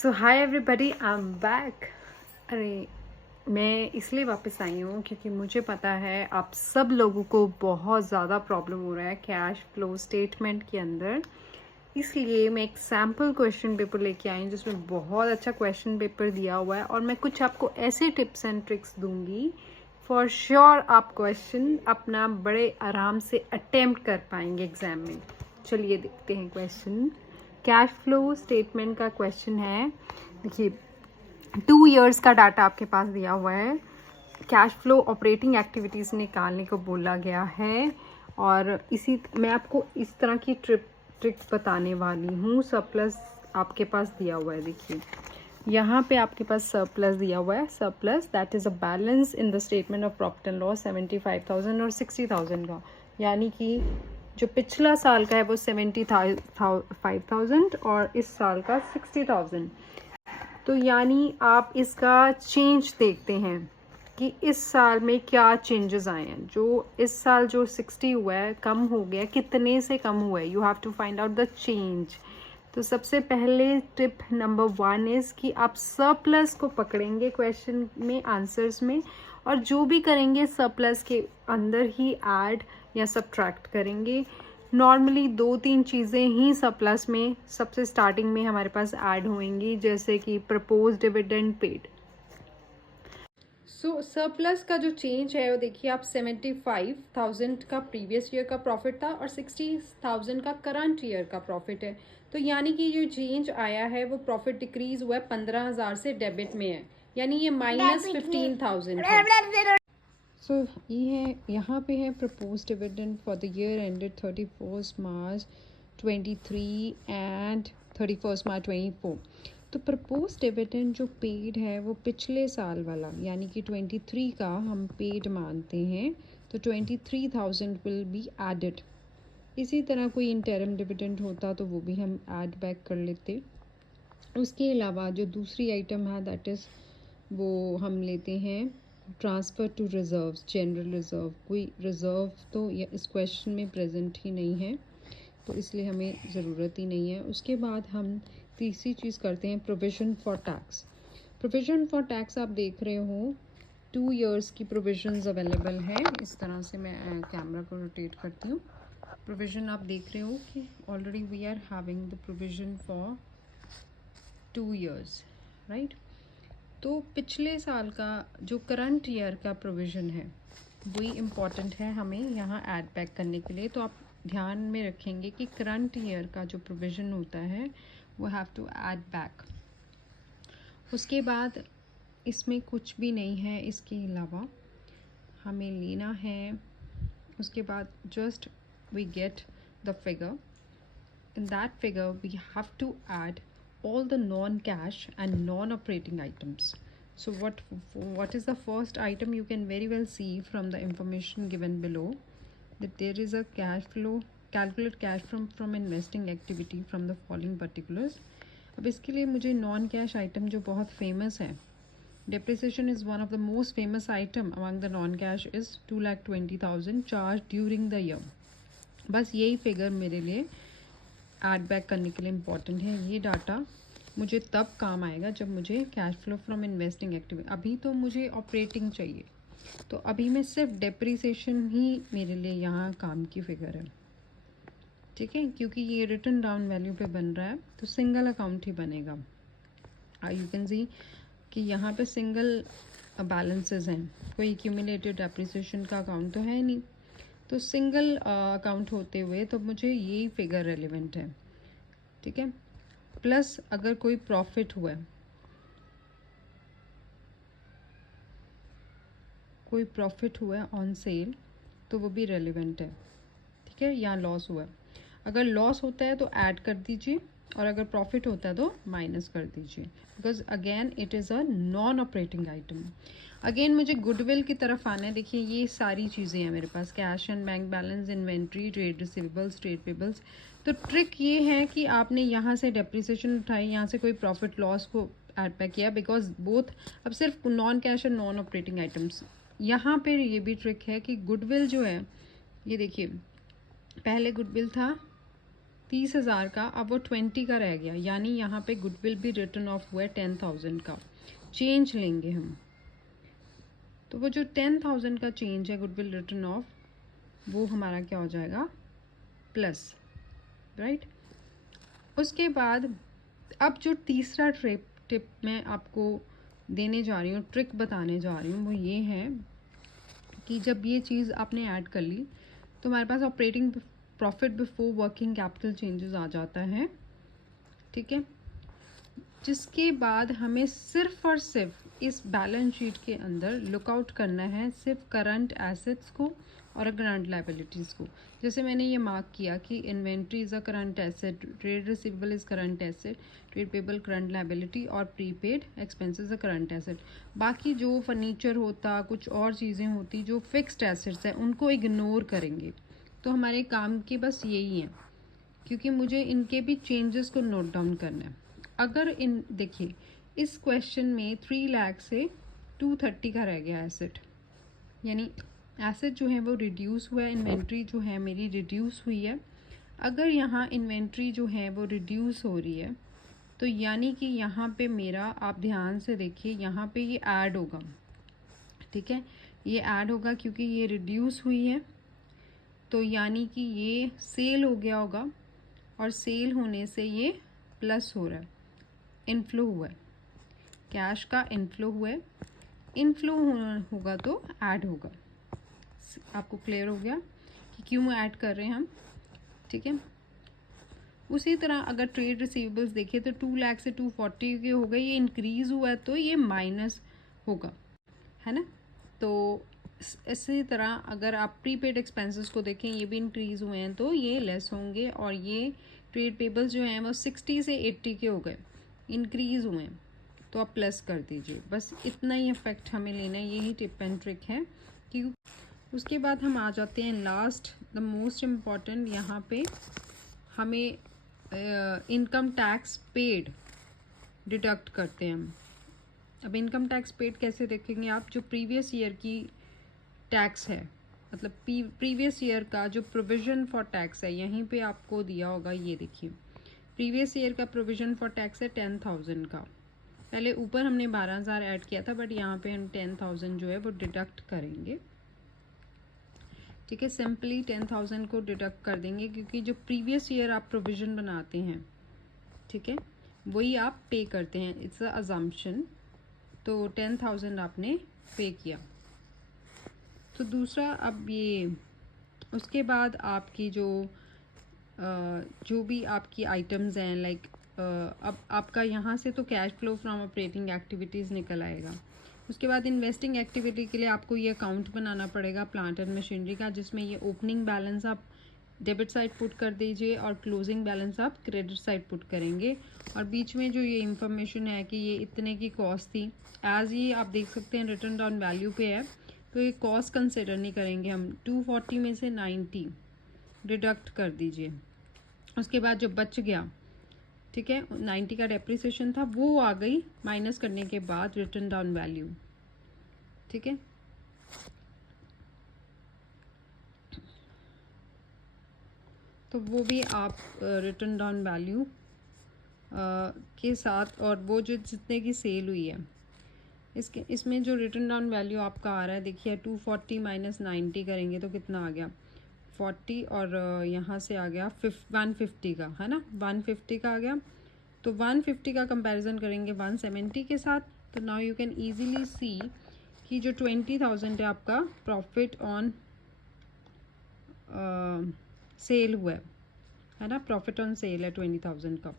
So hi everybody, I am back. अरे, मैं इसलिए वापस आई हूँ क्योंकि मुझे पता है आप सब लोगों को बहुत ज़्यादा प्रॉब्लम हो रहा है कैश फ्लो स्टेटमेंट के अंदर। इसलिए मैं एक सैम्पल क्वेश्चन पेपर लेके आई हूँ जिसमें बहुत अच्छा क्वेश्चन पेपर दिया हुआ है और मैं कुछ आपको ऐसे टिप्स एंड ट्रिक्स दूंगी फॉर श्योर आप क्वेश्चन अपना बड़े आराम से अटेम्प्ट कर पाएंगे एग्जाम में। चलिए देखते हैं क्वेश्चन। कैश फ्लो स्टेटमेंट का क्वेश्चन है। देखिए, 2 इयर्स का डाटा आपके पास दिया हुआ है। कैश फ्लो ऑपरेटिंग एक्टिविटीज़ निकालने को बोला गया है और इसी मैं आपको इस तरह की ट्रिक्स बताने वाली हूँ। सरप्लस आपके पास दिया हुआ है। देखिए, यहाँ पे आपके पास सरप्लस दिया हुआ है। Surplus that is a balance in the statement of profit and loss 75,000 और 60,000 का, यानी कि जो पिछला साल का है वो 75,000 और इस साल का 60,000। तो यानी आप इसका चेंज देखते हैं कि इस साल में क्या चेंजेस आए हैं। जो इस साल जो 60 हुआ है कम हो गया, कितने से कम हुआ है, you have to find out the change. तो सबसे पहले टिप नंबर 1 इज़ कि आप सरप्लस को पकड़ेंगे क्वेश्चन में, आंसर्स में, और जो भी करेंगे सरप्लस के अंदर ही ऐड या सब्ट्रैक्ट करेंगे। नॉर्मली 2-3 चीज़ें ही सरप्लस में सबसे स्टार्टिंग में हमारे पास ऐड होंगी, जैसे कि प्रपोज डिविडेंड पेड। सो सरप्लस का जो चेंज है वो देखिए, आप 75,000 का प्रीवियस ईयर का प्रॉफिट था और 60,000 का करंट ईयर का प्रॉफिट है। तो यानी कि जो चेंज आया है वो प्रॉफिट डिक्रीज हुआ है, 15,000 से डेबिट में है, यानी ये -15,000 है। सो ये है, यहाँ पे है propose dividend for the year ended 31 March 23 and 31 मार्च 24। तो प्रपोज डिविडेंड जो पेड है वो पिछले साल वाला, यानी कि 23 का हम पेड मानते हैं, तो 23,000 विल बी एडेड। इसी तरह कोई इंटरम डिविडेंड होता तो वो भी हम ऐड बैक कर लेते। उसके अलावा जो दूसरी आइटम है दैट इज़ वो हम लेते हैं transfer to reserves, general reserve. कोई रिज़र्व तो इस क्वेश्चन में प्रेजेंट ही नहीं है, तो इसलिए हमें ज़रूरत ही नहीं है। उसके बाद हम तीसरी चीज़ करते हैं provision for tax. Provision for tax आप देख रहे हो 2 इयर्स की प्रोविज़न्स अवेलेबल है। इस तरह से मैं कैमरा को रोटेट करती हूँ। प्रोविज़न आप देख रहे हो कि already we are having the provision for 2 years, right. तो पिछले साल का जो करंट ईयर का प्रोविज़न है वही इम्पॉर्टेंट है हमें यहाँ ऐड बैक करने के लिए। तो आप ध्यान में रखेंगे कि करंट ईयर का जो प्रोविज़न होता है वो हैव टू ऐड बैक। उसके बाद इसमें कुछ भी नहीं है इसके अलावा हमें लेना है। उसके बाद just we get the figure, in that figure we have to add all the non-cash and non-operating items. So what is the first item? You can very well see from the information given below that there is a cash flow, calculate cash from investing activity from the following particulars. अब इसके लिए मुझे non cash item जो बहुत famous है, depreciation is one of the most famous item among the non-cash is 2,20,000 charged during the year. बस यही figure मेरे लिए ऐड बैक करने के लिए इम्पॉर्टेंट है। ये डाटा मुझे तब काम आएगा जब मुझे cash flow from investing activity, अभी तो मुझे ऑपरेटिंग चाहिए, तो अभी मैं सिर्फ डेप्रिसिएशन ही मेरे लिए यहाँ काम की फिगर है, ठीक है। क्योंकि ये रिटर्न डाउन वैल्यू पे बन रहा है तो सिंगल अकाउंट ही बनेगा। यू कैन सी कि यहाँ पे सिंगल बैलेंसेस हैं, कोई एक्यूमुलेटेड डेप्रिसिएशन का अकाउंट तो है नहीं, तो सिंगल अकाउंट होते हुए तो मुझे यही फिगर रेलिवेंट है, ठीक है। प्लस अगर कोई प्रॉफिट हुआ है, कोई प्रॉफिट हुआ है ऑन सेल तो वो भी रेलिवेंट है, ठीक है। या लॉस हुआ है, अगर लॉस होता है तो ऐड कर दीजिए और अगर प्रॉफिट होता है तो माइनस कर दीजिए, because again it is a non operating item. Again मुझे गुडविल की तरफ आना है। देखिए, ये सारी चीज़ें हैं मेरे पास, cash and bank balance, inventory, trade receivables, trade payables. तो ट्रिक ये है कि आपने यहाँ से डेप्रिसिएशन उठाई, यहाँ से कोई प्रॉफिट लॉस को ऐड बैक किया, बिकॉज बोथ अब सिर्फ नॉन कैश और नॉन ऑपरेटिंग आइटम्स। यहाँ पे ये भी ट्रिक है कि गुडविल जो है, ये देखिए, पहले गुडविल था 30,000 का, अब वो 20 का रह गया, यानी यहाँ पे गुडविल भी रिटर्न ऑफ हुआ है 10,000 का। चेंज लेंगे हम, तो वो जो 10,000 का चेंज है गुडविल रिटर्न ऑफ, वो हमारा क्या हो जाएगा, प्लस, राइट। उसके बाद अब जो तीसरा टिप मैं आपको देने जा रही हूँ, ट्रिक बताने जा रही हूँ, वो ये है कि जब ये चीज़ आपने ऐड कर ली तो हमारे पास operating profit before working capital changes आ जाता है, ठीक है। जिसके बाद हमें सिर्फ और सिर्फ इस बैलेंस शीट के अंदर लुकआउट करना है सिर्फ करंट एसेट्स को और करंट लाइबिलिटीज़ को। जैसे मैंने ये मार्क किया कि inventory is a current asset, trade receivable is current asset, trade payable current liability और prepaid expenses a current asset. बाकी जो फर्नीचर होता, कुछ और चीज़ें होती जो फिक्स्ड एसेट्स हैं, उनको इग्नोर करेंगे। तो हमारे काम की बस यही है, क्योंकि मुझे इनके भी चेंजेस को नोट डाउन करना है। अगर इन देखिए इस क्वेश्चन में 3 लाख से 230 का रह गया एसेट, यानी एसेट जो है वो रिड्यूस हुआ है, इन्वेंट्री जो है मेरी रिड्यूस हुई है। अगर यहाँ इन्वेंट्री जो है वो रिड्यूस हो रही है तो यानी कि यहाँ पे मेरा, आप ध्यान से देखिए, यहाँ पे ये ऐड होगा, ठीक है, ये ऐड होगा क्योंकि ये रिड्यूस हुई है, तो यानी कि ये सेल हो गया होगा, और सेल होने से ये प्लस हो रहा है, इनफ्लो हुआ है, कैश का इनफ्लो हुआ है, इनफ्लो होगा तो ऐड होगा। आपको क्लियर हो गया कि क्यों ऐड कर रहे हैं हम, ठीक है। उसी तरह अगर ट्रेड रिसीवेबल्स देखें तो 2 लाख से 240 के हो गए, ये इंक्रीज़ हुआ है तो ये माइनस होगा, है ना। तो इसी तरह अगर आप प्रीपेड एक्सपेंसेस को देखें, ये भी इंक्रीज़ हुए हैं तो ये लेस होंगे, और ये ट्रेड पेबल्स जो हैं वो 60 से 80 के हो गए, इंक्रीज़ हुए हैं, तो आप प्लस कर दीजिए। बस इतना ही इफेक्ट हमें लेना है, यही टिप एंड ट्रिक है। कि उसके बाद हम आ जाते हैं लास्ट, द मोस्ट इम्पॉर्टेंट, यहाँ पे हमें इनकम टैक्स पेड डिडक्ट करते हैं हम। अब इनकम टैक्स पेड कैसे देखेंगे आप, जो प्रीवियस ईयर की टैक्स है, मतलब प्रीवियस ईयर का जो प्रोविज़न फॉर टैक्स है, यहीं पे आपको दिया होगा, ये देखिए प्रीवियस ईयर का प्रोविज़न फॉर टैक्स है 10,000 का। पहले ऊपर हमने 12,000 ऐड किया था, बट यहाँ पे हम 10,000 जो है वो डिडक्ट करेंगे, ठीक है। सिंपली 10,000 को डिडक्ट कर देंगे, क्योंकि जो प्रीवियस ईयर आप प्रोविज़न बनाते हैं, ठीक है, वही आप पे करते हैं, इट्स अ अजम्पशन। तो 10,000 आपने पे किया। तो दूसरा, अब ये उसके बाद आपकी जो भी आपकी आइटम्स हैं, लाइक अब आपका यहाँ से तो cash flow from operating activities निकल आएगा। उसके बाद इन्वेस्टिंग एक्टिविटी के लिए आपको ये अकाउंट बनाना पड़ेगा प्लांट एंड मशीनरी का, जिसमें ये ओपनिंग बैलेंस आप डेबिट साइड पुट कर दीजिए और क्लोजिंग बैलेंस आप क्रेडिट साइड पुट करेंगे। और बीच में जो ये इंफॉर्मेशन है कि ये इतने की कॉस्ट थी, एज ये आप देख सकते हैं रिटर्न डाउन वैल्यू पे है, तो ये कॉस्ट कंसिडर नहीं करेंगे हम। 240 में से 90 डिडक्ट कर दीजिए। उसके बाद जो बच गया, ठीक है, 90 का डेप्रिसिएशन था, वो आ गई माइनस करने के बाद रिटर्न डाउन वैल्यू, ठीक है। तो वो भी आप रिटर्न डाउन वैल्यू के साथ, और वो जो जितने की सेल हुई है, इसमें जो रिटर्न डाउन वैल्यू आपका आ रहा है, देखिए 240 माइनस 90 करेंगे तो कितना आ गया, 40, और यहाँ से आ गया 150 का, है ना, 150 का आ गया। तो 150 का कंपैरिजन करेंगे 170 के साथ, तो नाउ यू कैन ईजीली सी कि जो 20,000 है आपका प्रॉफिट ऑन सेल हुआ है ना, प्रॉफिट ऑन सेल है 20,000 का।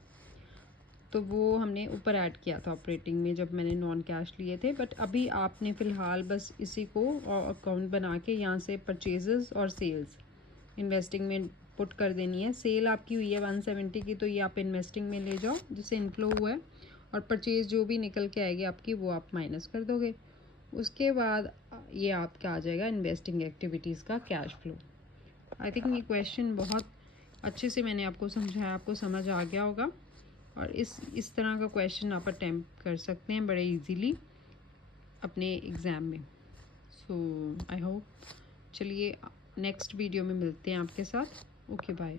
तो वो हमने ऊपर ऐड किया था ऑपरेटिंग में जब मैंने नॉन कैश लिए थे, बट अभी आपने फ़िलहाल बस इसी को अकाउंट बना के यहाँ से परचेजेस और सेल्स इन्वेस्टिंग में पुट कर देनी है। सेल आपकी हुई है 170 की, तो ये आप इन्वेस्टिंग में ले जाओ जिससे इनफ्लो हुआ है, और परचेज जो भी निकल के आएगी आपकी वो आप माइनस कर दोगे। उसके बाद ये आपका आ जाएगा इन्वेस्टिंग एक्टिविटीज़ का कैश फ्लो। आई थिंक ये क्वेश्चन बहुत अच्छे से मैंने आपको समझाया, आपको समझ आ गया होगा, और इस तरह का क्वेश्चन आप अटैम्प्ट कर सकते हैं बड़े इजीली अपने एग्ज़ाम में। सो आई होप, चलिए नेक्स्ट वीडियो में मिलते हैं आपके साथ। Okay bye.